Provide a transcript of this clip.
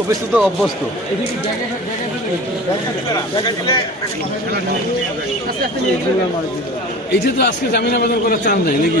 office তো অভ্যস্ত এইটা তো আজকে জামিন আবেদন করার চান নাই নাকি